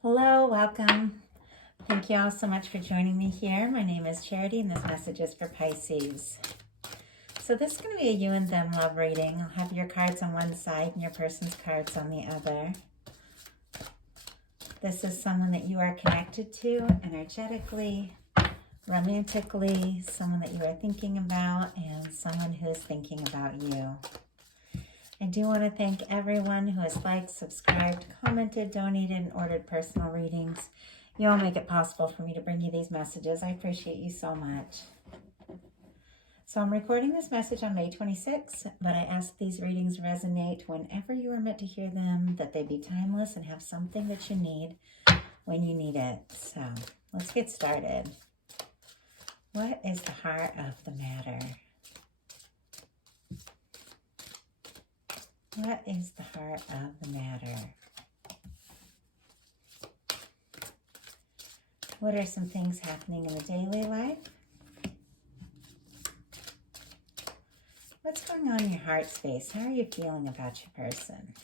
Hello, welcome. Thank you all so much for joining me here. My name is Charity and this message is for Pisces. So this is going to be a you and them love reading. I'll have your cards on one side and your person's cards on the other. This is someone that you are connected to energetically, romantically, someone that you are thinking about, and someone who is thinking about you. I do want to thank everyone who has liked, subscribed, commented, donated, and ordered personal readings. You all make it possible for me to bring you these messages. I appreciate you so much. So I'm recording this message on May 26th, but I ask these readings resonate whenever you are meant to hear them, that they be timeless and have something that you need when you need it. So let's get started. What is the heart of the matter? What is the heart of the matter? What are some things happening in the daily life? What's going on in your heart space? How are you feeling about your person?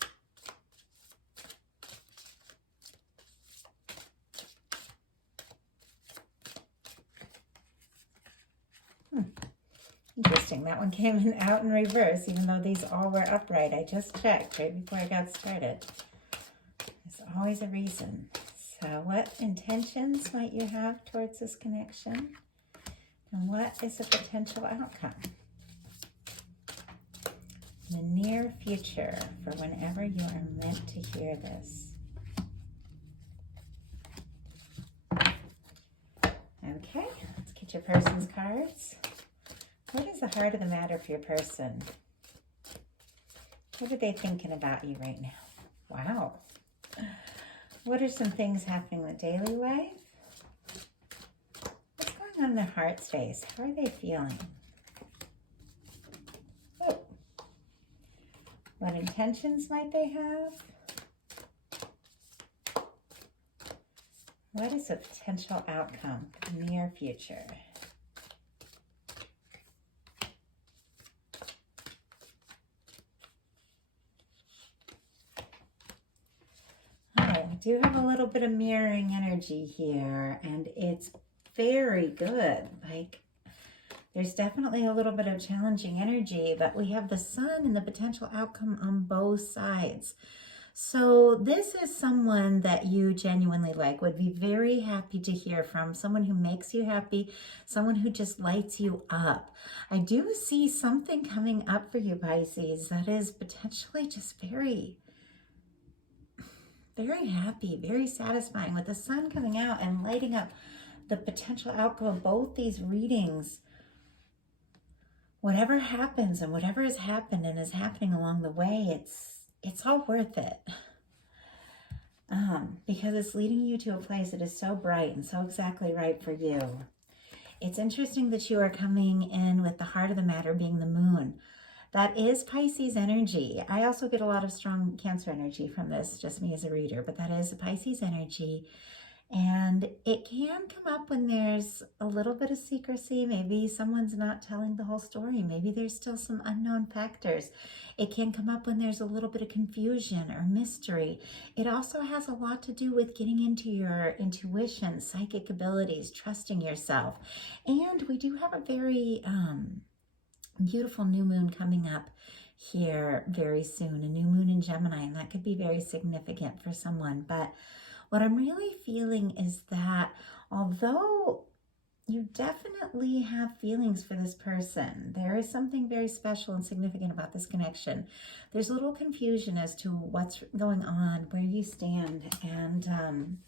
Interesting, that one came out in reverse, even though these all were upright. I just checked right before I got started. There's always a reason. So what intentions might you have towards this connection? And what is a potential outcome? In the near future, for whenever you are meant to hear this. Okay, let's get your person's cards. What is the heart of the matter for your person? What are they thinking about you right now? Wow. What are some things happening in the daily life? What's going on in their heart space? How are they feeling? Oh. What intentions might they have? What is a potential outcome in the near future? I do have a little bit of mirroring energy here, and it's very good. Like, there's definitely a little bit of challenging energy, but we have the sun and the potential outcome on both sides. So this is someone that you genuinely like, would be very happy to hear from, someone who makes you happy, someone who just lights you up. I do see something coming up for you, Pisces, that is potentially just very happy, very satisfying, with the sun coming out and lighting up the potential outcome of both these readings. Whatever happens and whatever has happened and is happening along the way, it's all worth it. Because it's leading you to a place that is so bright and so exactly right for you. It's interesting that you are coming in with the heart of the matter being the moon. That is Pisces energy. I also get a lot of strong Cancer energy from this, just me as a reader, but that is a Pisces energy. And it can come up when there's a little bit of secrecy. Maybe someone's not telling the whole story. Maybe there's still some unknown factors. It can come up when there's a little bit of confusion or mystery. It also has a lot to do with getting into your intuition, psychic abilities, trusting yourself. And we do have a very beautiful new moon coming up here very soon, a new moon in Gemini, and that could be very significant for someone. But what I'm really feeling is that although you definitely have feelings for this person, there is something very special and significant about this connection. There's a little confusion as to what's going on, where you stand, and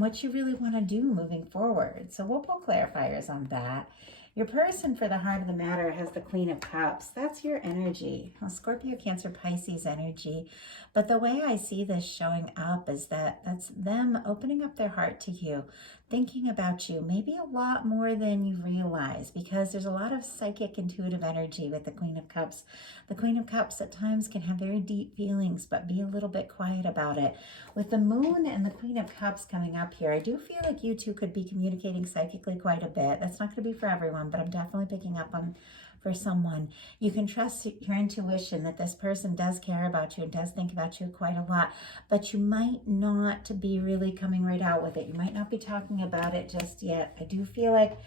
what you really want to do moving forward. So we'll pull clarifiers on that. Your person for the heart of the matter has the Queen of Cups. That's your energy, Scorpio, Cancer, Pisces energy. But the way I see this showing up is that that's them opening up their heart to you, thinking about you, maybe a lot more than you realize, because there's a lot of psychic, intuitive energy with the Queen of Cups. The Queen of Cups at times can have very deep feelings, but be a little bit quiet about it. With the Moon and the Queen of Cups coming up here, I do feel like you two could be communicating psychically quite a bit. That's not going to be for everyone, but I'm definitely picking up on for someone. You can trust your intuition that this person does care about you and does think about you quite a lot, but you might not be really coming right out with it. You might not be talking about it just yet. I do feel like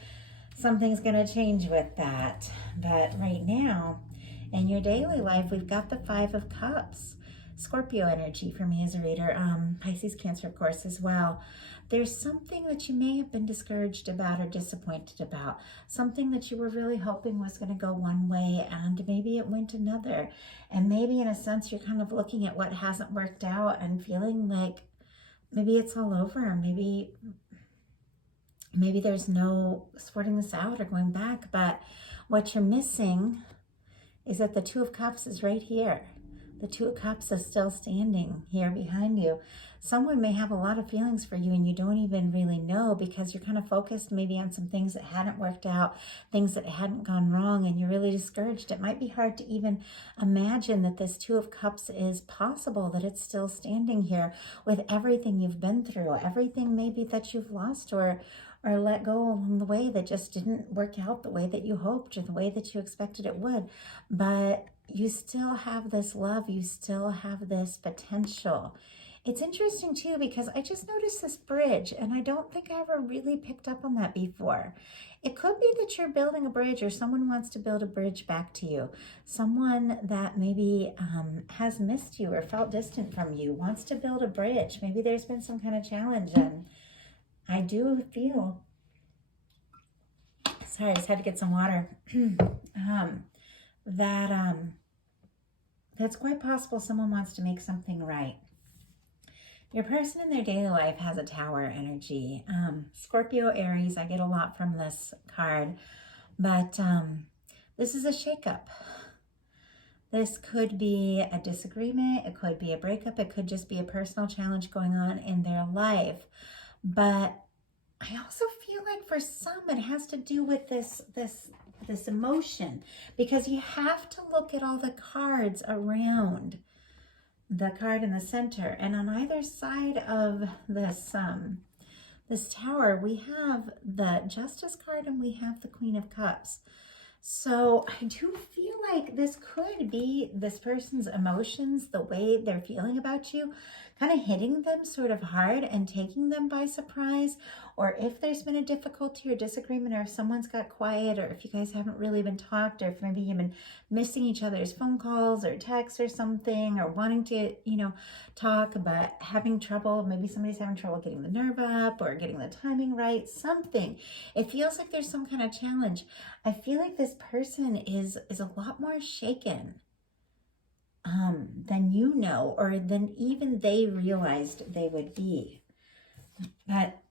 something's going to change with that. But right now, in your daily life, we've got the 5 of Cups. Scorpio energy for me as a reader. Pisces, Cancer, of course, as well. There's something that you may have been discouraged about or disappointed about. Something that you were really hoping was going to go one way and maybe it went another. And maybe in a sense, you're kind of looking at what hasn't worked out and feeling like maybe it's all over. Maybe there's no sorting this out or going back. But what you're missing is that the 2 of Cups is right here. The 2 of Cups is still standing here behind you. Someone may have a lot of feelings for you and you don't even really know because you're kind of focused maybe on some things that hadn't worked out, things that hadn't gone wrong, and you're really discouraged. It might be hard to even imagine that this 2 of Cups is possible, that it's still standing here with everything you've been through, everything maybe that you've lost or let go along the way that just didn't work out the way that you hoped or the way that you expected it would. But you still have this love. You still have this potential. It's interesting too, because I just noticed this bridge and I don't think I ever really picked up on that before. It could be that you're building a bridge or someone wants to build a bridge back to you. Someone that maybe has missed you or felt distant from you wants to build a bridge. Maybe there's been some kind of challenge, and I do feel, sorry, I just had to get some water, that's quite possible someone wants to make something right. Your person in their daily life has a Tower energy. Scorpio, Aries, I get a lot from this card, but this is a shakeup. This could be a disagreement, it could be a breakup, it could just be a personal challenge going on in their life. But I also feel like for some it has to do with this emotion, because you have to look at all the cards around the card in the center, and on either side of this this tower we have the Justice card and we have the Queen of Cups. So I do feel like this could be this person's emotions, the way they're feeling about you, kind of hitting them sort of hard and taking them by surprise. Or if there's been a difficulty or disagreement, or if someone's got quiet, or if you guys haven't really been talked, or if maybe you've been missing each other's phone calls or texts or something, or wanting to, talk, but having trouble, maybe somebody's having trouble getting the nerve up or getting the timing right, something. It feels like there's some kind of challenge. I feel like this person is a lot more shaken than you know, or than even they realized they would be. But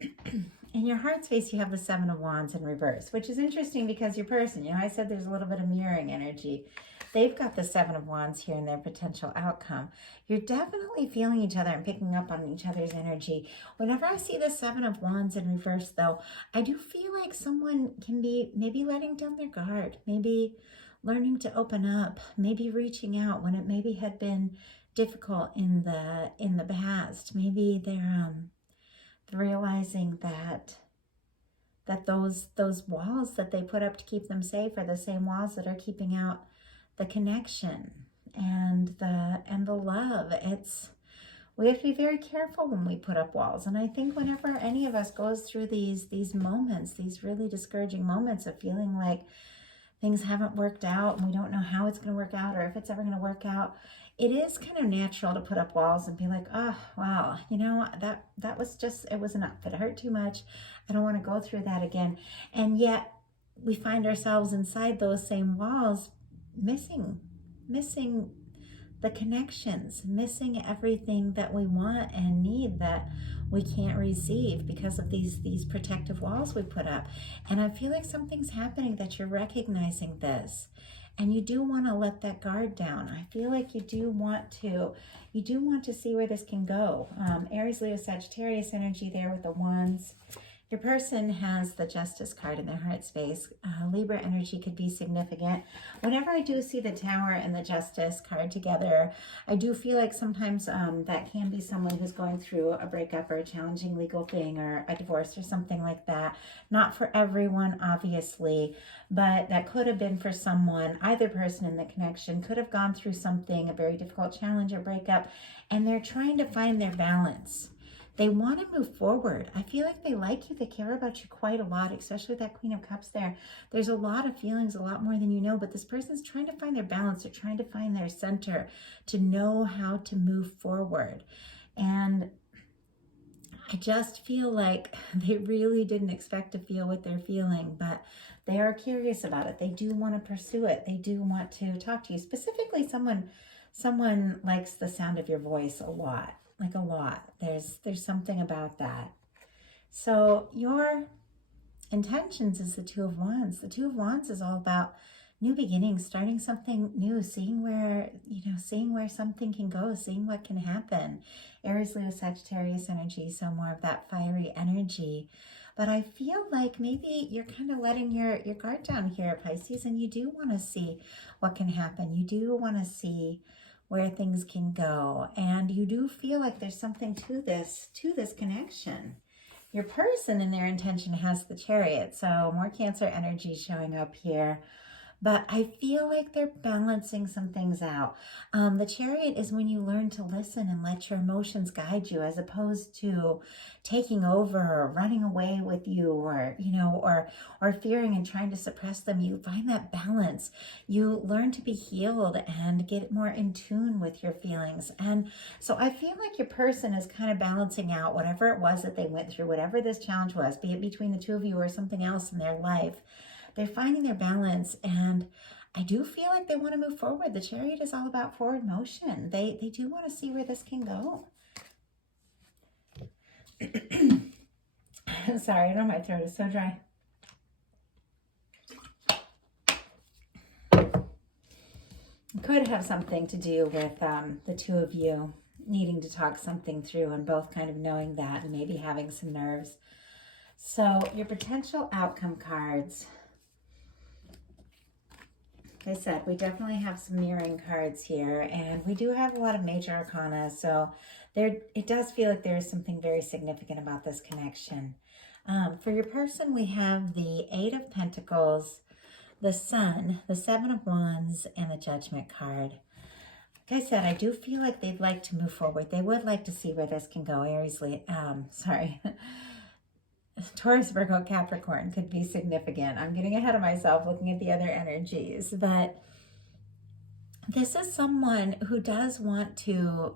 in your heart space, you have the 7 of Wands in reverse, which is interesting because your person, I said there's a little bit of mirroring energy. They've got the 7 of Wands here in their potential outcome. You're definitely feeling each other and picking up on each other's energy. Whenever I see the 7 of Wands in reverse, though, I do feel like someone can be maybe letting down their guard, maybe learning to open up, maybe reaching out when it maybe had been difficult in the past. Maybe they're realizing that those walls that they put up to keep them safe are the same walls that are keeping out the connection and the love. We have to be very careful when we put up walls. And I think whenever any of us goes through these moments, these really discouraging moments of feeling like things haven't worked out and we don't know how it's going to work out or if it's ever going to work out, it is kind of natural to put up walls and be like, oh, wow, that was just, it was enough. It hurt too much. I don't want to go through that again. And yet we find ourselves inside those same walls missing the connections, missing everything that we want and need that we can't receive because of these protective walls we put up. And I feel like something's happening that you're recognizing this, and you do want to let that guard down. I feel like you do want to see where this can go. Aries, Leo, Sagittarius energy there with the Wands Your person has the Justice card in their heart space. Libra energy could be significant. Whenever I do see the Tower and the Justice card together, I do feel like sometimes that can be someone who's going through a breakup or a challenging legal thing or a divorce or something like that. Not for everyone, obviously, but that could have been for someone. Either person in the connection could have gone through something, a very difficult challenge or breakup, and they're trying to find their balance. They want to move forward. I feel like they like you. They care about you quite a lot, especially with that Queen of Cups there. There's a lot of feelings, a lot more than you know, but this person's trying to find their balance. They're trying to find their center to know how to move forward. And I just feel like they really didn't expect to feel what they're feeling, but they are curious about it. They do want to pursue it. They do want to talk to you. Specifically, someone likes the sound of your voice a lot. Like a lot. There's something about that. So your intentions is the Two of Wands. The Two of Wands is all about new beginnings, starting something new, seeing where something can go, seeing what can happen. Aries, Leo, Sagittarius energy, so more of that fiery energy. But I feel like maybe you're kind of letting your guard down here, Pisces, and you do want to see what can happen. You do want to see where things can go, and you do feel like there's something to this connection. Your person and their intention has the Chariot, so more Cancer energy showing up here. But I feel like they're balancing some things out. The Chariot is when you learn to listen and let your emotions guide you, as opposed to taking over or running away with you, or or fearing and trying to suppress them. You find that balance. You learn to be healed and get more in tune with your feelings. And so I feel like your person is kind of balancing out whatever it was that they went through, whatever this challenge was, be it between the two of you or something else in their life. They're finding their balance, and I do feel like they want to move forward. The Chariot is all about forward motion. They do want to see where this can go. Sorry, I know my throat is so dry. Could have something to do with the two of you needing to talk something through and both kind of knowing that and maybe having some nerves. So your potential outcome cards. Like I said, we definitely have some mirroring cards here, and we do have a lot of major arcana, so it does feel like there is something very significant about this connection. For your person, we have the Eight of Pentacles, the Sun, the Seven of Wands, and the Judgment card. Like I said, I do feel like they'd like to move forward. They would like to see where this can go. Taurus, Virgo, Capricorn could be significant. I'm getting ahead of myself looking at the other energies, but this is someone who does want to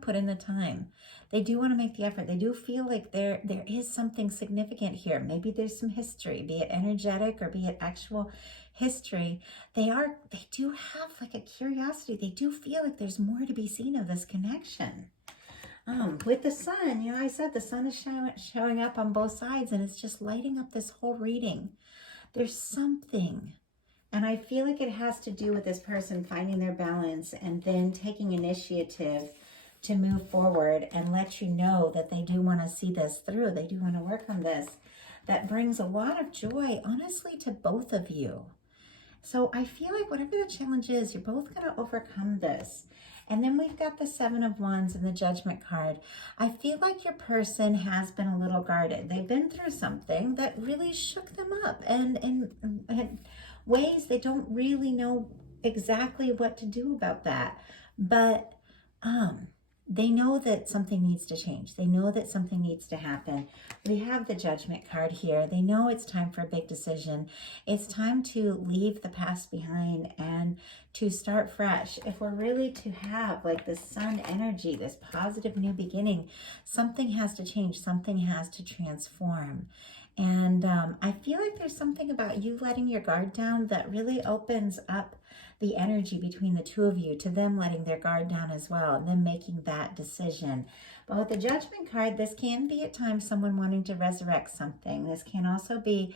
put in the time. They do want to make the effort. They do feel like there is something significant here. Maybe there's some history, be it energetic or be it actual history. They do have like a curiosity. They do feel like there's more to be seen of this connection. With the sun, I said the sun is showing up on both sides, and it's just lighting up this whole reading. There's something, and I feel like it has to do with this person finding their balance and then taking initiative to move forward and let you know that they do want to see this through. They do want to work on this. That brings a lot of joy, honestly, to both of you. So I feel like whatever the challenge is, you're both going to overcome this. And then we've got the Seven of Wands and the Judgment card. I feel like your person has been a little guarded. They've been through something that really shook them up, and in ways they don't really know exactly what to do about that. But they know that something needs to change. They know that something needs to happen. We have the Judgment card here. They know it's time for a big decision. It's time to leave the past behind and to start fresh. If we're really to have like the sun energy, this positive new beginning, something has to change. Something has to transform. And I feel like there's something about you letting your guard down that really opens up the energy between the two of you to them letting their guard down as well and then making that decision. But with the Judgment card, this can be at times someone wanting to resurrect something. This can also be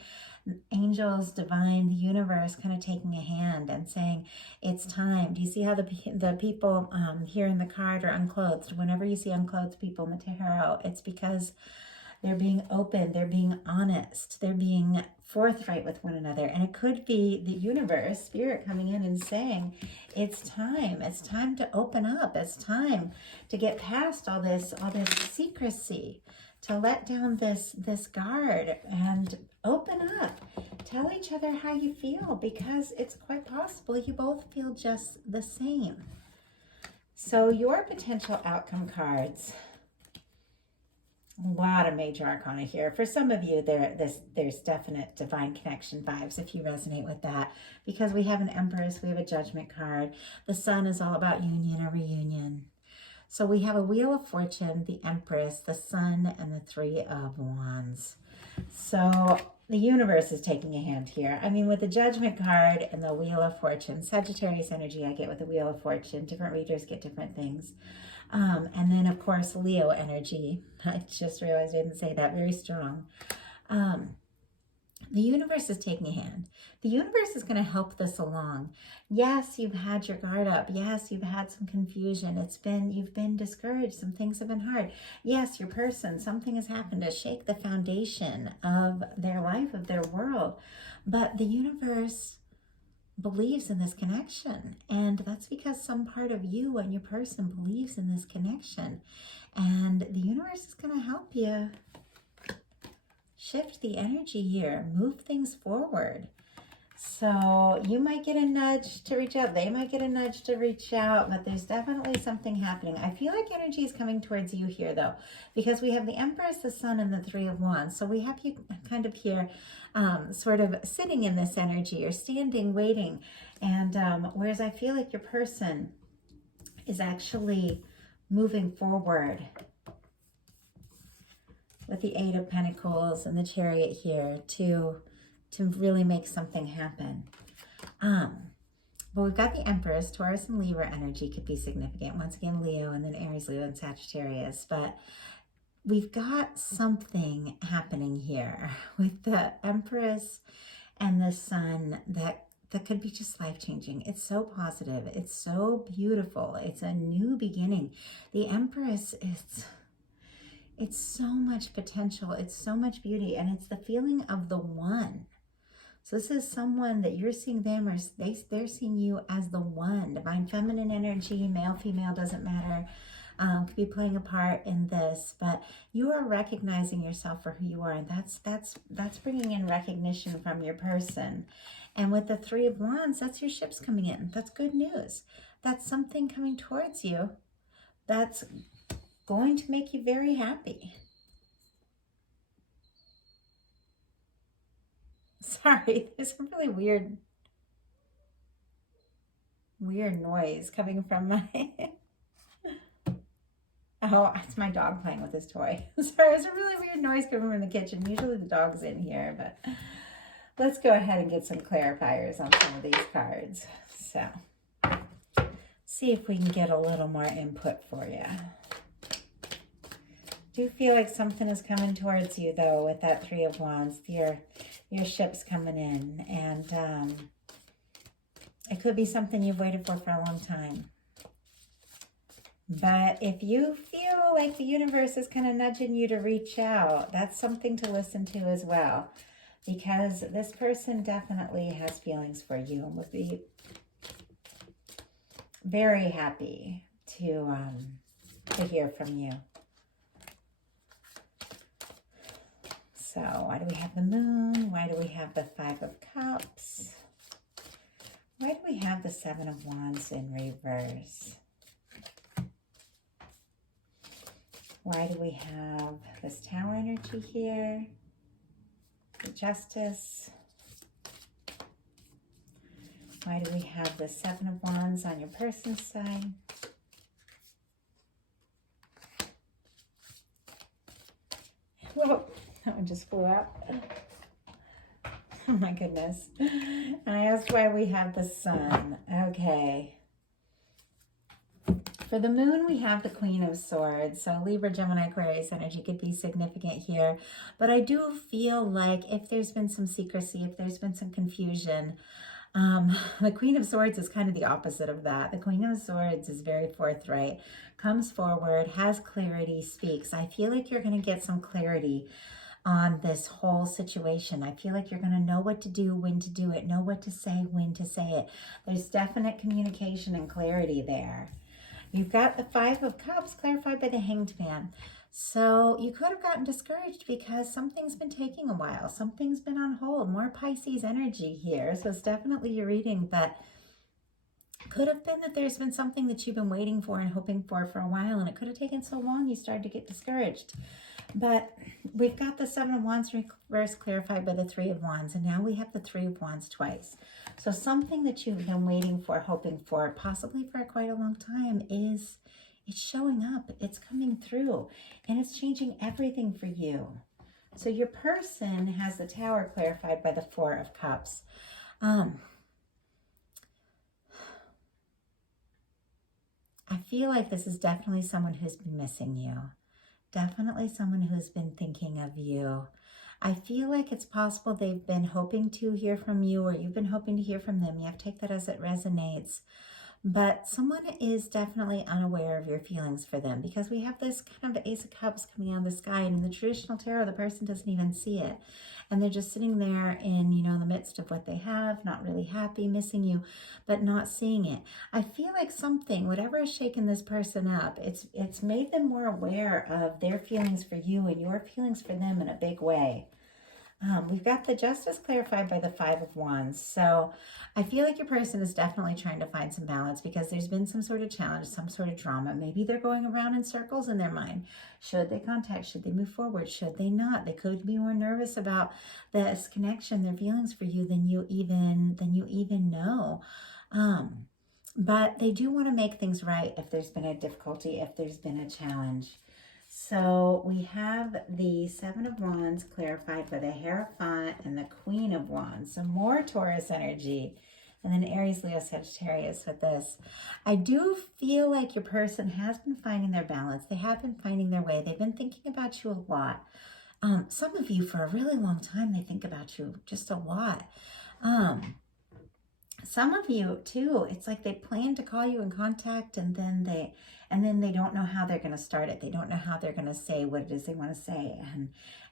angels, divine, the universe kind of taking a hand and saying, it's time. Do you see how the people here in the card are unclothed? Whenever you see unclothed people in the tarot, it's because They're being open, they're being honest, they're being forthright with one another. And it could be the universe, spirit coming in and saying, it's time to open up. It's time to get past all this secrecy, to let down this guard and open up. Tell each other how you feel, because it's quite possible you both feel just the same. So your potential outcome cards, a lot of major arcana here. For some of you, there's definite divine connection vibes if you resonate with that, because we have an Empress, we have a Judgment card. The Sun is all about union or reunion. So we have a Wheel of Fortune, the Empress, the Sun, and the Three of Wands. So the universe is taking a hand here. I mean, with the Judgment card and the Wheel of Fortune, Sagittarius energy I get with the Wheel of Fortune. Different readers get different things. And then, of course, Leo energy. I just realized I didn't say that. Very strong. The universe is taking a hand. The universe is going to help this along. Yes, you've had your guard up. Yes, you've had some confusion. You've been discouraged. Some things have been hard. Yes, your person, something has happened to shake the foundation of their life, of their world. But the universe believes in this connection, and that's because some part of you and your person believes in this connection, and the universe is going to help you shift the energy here, move things forward. So you might get a nudge to reach out, they might get a nudge to reach out, but there's definitely something happening. I feel like energy is coming towards you here though, because we have the Empress, the Sun, and the Three of Wands. So we have you kind of here sort of sitting in this energy or standing, waiting. And whereas I feel like your person is actually moving forward with the Eight of Pentacles and the Chariot here to really make something happen. But we've got the Empress, Taurus and Libra energy could be significant. Once again, Leo, and then Aries, Leo, and Sagittarius. But we've got something happening here with the Empress and the Sun that could be just life-changing. It's so positive. It's so beautiful. It's a new beginning. The Empress is... it's so much potential. It's so much beauty. And it's the feeling of the one. So this is someone that you're seeing them, or they're seeing you as the one. Divine feminine energy, male, female, doesn't matter. Could be playing a part in this. But you are recognizing yourself for who you are. And that's bringing in recognition from your person. And with the Three of Wands, that's your ships coming in. That's good news. That's something coming towards you. That's going to make you very happy. Sorry, there's a really weird noise coming from my... Oh, it's my dog playing with his toy. Sorry, there's a really weird noise coming from the kitchen. Usually the dog's in here, but let's go ahead and get some clarifiers on some of these cards. So, see if we can get a little more input for you. Do feel like something is coming towards you though with that Three of Wands, your ship's coming in, and it could be something you've waited for a long time. But if you feel like the universe is kind of nudging you to reach out, that's something to listen to as well, because this person definitely has feelings for you and would be very happy to hear from you. So why do we have the Moon? Why do we have the Five of Cups? Why do we have the Seven of Wands in reverse? Why do we have this Tower energy here? The Justice. Why do we have the Seven of Wands on your person's side? Whoa. That one just flew out. Oh my goodness. And I asked why we have the Sun. Okay. For the Moon, we have the Queen of Swords. So Libra, Gemini, Aquarius energy could be significant here. But I do feel like if there's been some secrecy, if there's been some confusion, The Queen of Swords is kind of the opposite of that. The Queen of Swords is very forthright, comes forward, has clarity, speaks. I feel like you're going to get some clarity on this whole situation. I feel like you're going to know what to do, when to do it, know what to say, when to say it. There's definite communication and clarity there. You've got the Five of Cups clarified by the Hanged Man. So you could have gotten discouraged because something's been taking a while. Something's been on hold. More Pisces energy here. So it's definitely your reading that could have been that there's been something that you've been waiting for and hoping for a while, and it could have taken so long you started to get discouraged. But we've got the Seven of Wands reverse clarified by the Three of Wands, and now we have the Three of Wands twice. So something that you've been waiting for, hoping for, possibly for quite a long time, it's showing up, it's coming through, and it's changing everything for you. So your person has the Tower clarified by the Four of Cups. I feel like this is definitely someone who's been missing you. Definitely someone who's been thinking of you. I feel like it's possible they've been hoping to hear from you, or you've been hoping to hear from them. You have to take that as it resonates. But someone is definitely unaware of your feelings for them, because we have this kind of Ace of Cups coming out of the sky, and in the traditional tarot, the person doesn't even see it. And they're just sitting there in, the midst of what they have, not really happy, missing you, but not seeing it. I feel like something, whatever has shaken this person up, it's made them more aware of their feelings for you and your feelings for them in a big way. We've got the Justice clarified by the Five of Wands. So I feel like your person is definitely trying to find some balance, because there's been some sort of challenge, some sort of drama. Maybe they're going around in circles in their mind. Should they contact? Should they move forward? Should they not? They could be more nervous about this connection, their feelings for you, than you even know. But they do want to make things right if there's been a difficulty, if there's been a challenge. So we have the Seven of Wands clarified by the Hierophant and the Queen of Wands. So more Taurus energy. And then Aries, Leo, Sagittarius with this. I do feel like your person has been finding their balance. They have been finding their way. They've been thinking about you a lot. Some of you, for a really long time, they think about you just a lot. Some of you too, it's like they plan to call you in contact, and then they don't know how they're going to start it. They don't know how they're going to say what it is they want to say,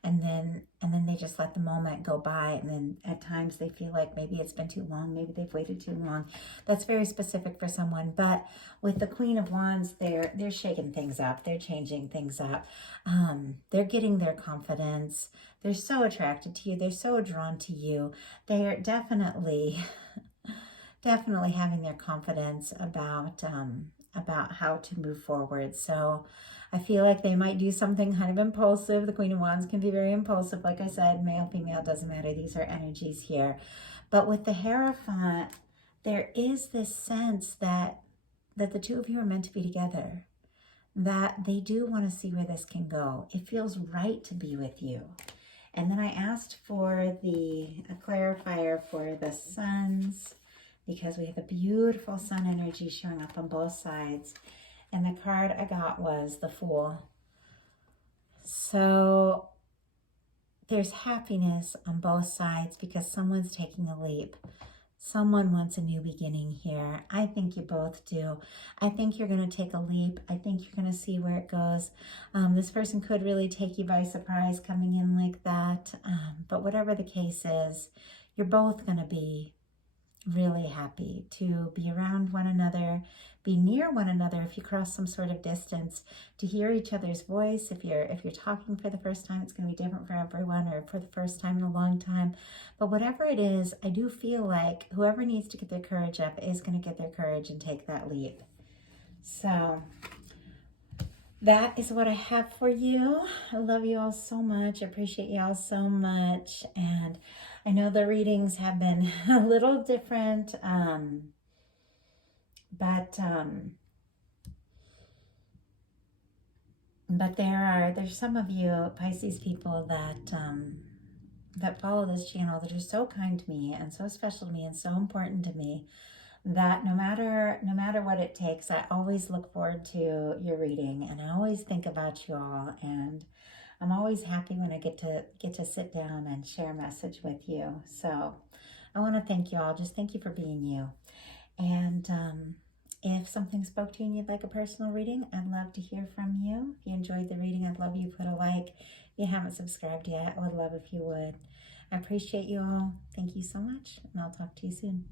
and then they just let the moment go by. And then at times they feel like maybe it's been too long, maybe they've waited too long. That's very specific for someone. But with the Queen of Wands, they're shaking things up. They're changing things up. They're getting their confidence. They're so attracted to you. They're so drawn to you. They are definitely having their confidence about how to move forward. So I feel like they might do something kind of impulsive. The Queen of Wands can be very impulsive. Like I said, male, female, doesn't matter. These are energies here. But with the Hierophant, there is this sense that the two of you are meant to be together, that they do want to see where this can go. It feels right to be with you. And then I asked for a clarifier for the Suns, because we have a beautiful sun energy showing up on both sides. And the card I got was the Fool. So there's happiness on both sides, because someone's taking a leap. Someone wants a new beginning here. I think you both do. I think you're going to take a leap. I think you're going to see where it goes. This person could really take you by surprise coming in like that. But whatever the case is, you're both going to be really happy to be around one another, be near one another if you cross some sort of distance, to hear each other's voice. If you're talking for the first time, it's going to be different for everyone, or for the first time in a long time. But whatever it is, I do feel like whoever needs to get their courage up is going to get their courage and take that leap. So that is what I have for you. I love you all so much. I appreciate you all so much. And I know the readings have been a little different, but there's some of you Pisces people that follow this channel that are so kind to me and so special to me and so important to me, that no matter what it takes, I always look forward to your reading, and I always think about you all, and I'm always happy when I get to sit down and share a message with you. So I want to thank you all. Just thank you for being you. And if something spoke to you and you'd like a personal reading, I'd love to hear from you. If you enjoyed the reading, I'd love you to put a like. If you haven't subscribed yet, I would love if you would. I appreciate you all. Thank you so much, and I'll talk to you soon.